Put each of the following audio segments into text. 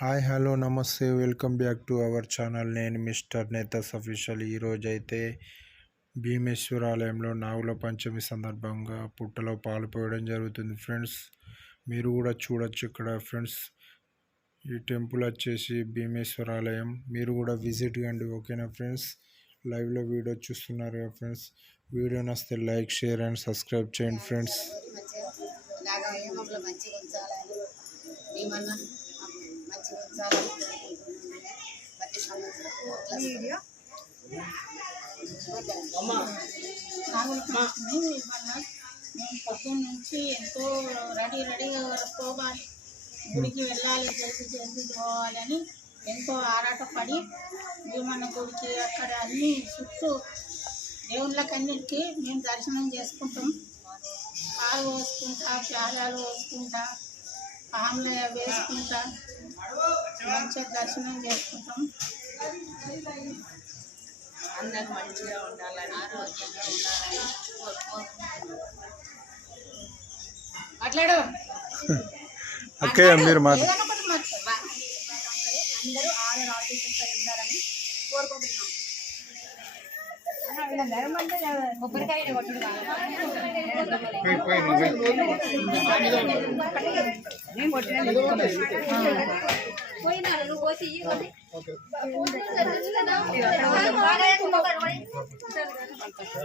Hi hello నమస్తే welcome back to our channel. నేను mister నేతస్ official. ఈరోజైతే భీమేశ్వర ఆలయంలో నాగుల పంచమి సందర్భంగా పుట్టలో పాలు పోయడం జరుగుతుంది ఫ్రెండ్స్. మీరు కూడా చూడొచ్చు ఇక్కడ ఫ్రెండ్స్. ఈ టెంపుల్ వచ్చేసి భీమేశ్వర ఆలయం. మీరు కూడా విజిట్ కండి, ఓకేనా ఫ్రెండ్స్. లైవ్లో వీడియో చూస్తున్నారు కదా ఫ్రెండ్స్. వీడియో నచ్చితే లైక్, షేర్ అండ్ సబ్స్క్రైబ్ చేయండి ఫ్రెండ్స్. మేము పొద్దున్న నుంచి ఎంతో రెడీగా పోవాలి, గుడికి వెళ్ళాలి, జల్దీ పోవాలని ఎంతో ఆరాటపడి భీమన్న గుడికి అక్కడ అన్ని చుట్టూ దేవుళ్ళకన్నిటికీ మేము దర్శనం చేసుకుంటాం. పాలు పోసుకుంటా, ప్యాలాలు పోసుకుంటా, పాములు వేసుకుంటా మంచిగా దర్శనం చేసుకుంటాం. అందరూ మంచిగా ఉండాలని, ఆరోగ్యంగా ఉండాలని మాట్లాడు. ఓకే, మీరు అందరూ ఆరోగ్యంగా ఉండాలని కోరుకుంటున్నాం. కొబ్బరికాయ కొట్టుడు పోయినారు నువ్వు పోసి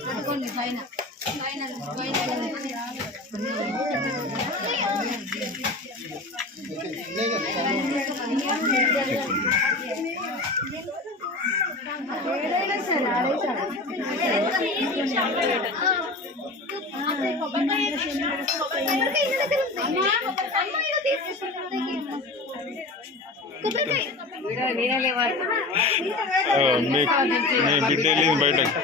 అనుకోండి పైన బిడ్డ వెళ్ళింది బయటకు.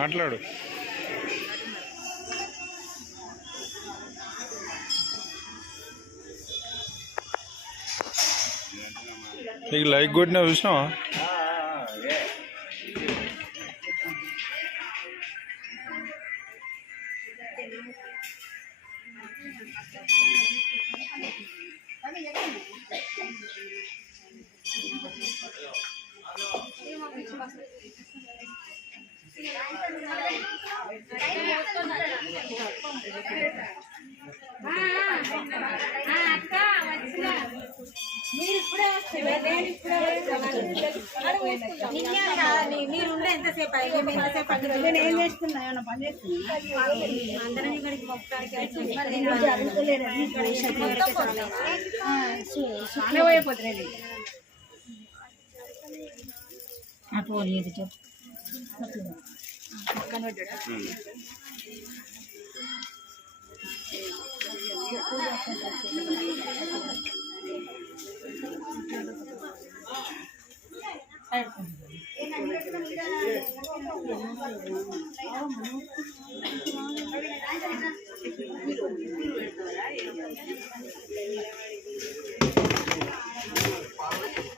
మాట్లాడు. నీకు లైక్ కొట్టినా చూసినావా? మీరుండే ఎంతసేపు నేను ఏం చేస్తున్నా, ఏమన్నా పని చేస్తున్నా? అందరం ఇక్కడికి మొక్కడానికి పోయిపోతుంది అటులేదు చెప్పు పక్కన పెట్టడా.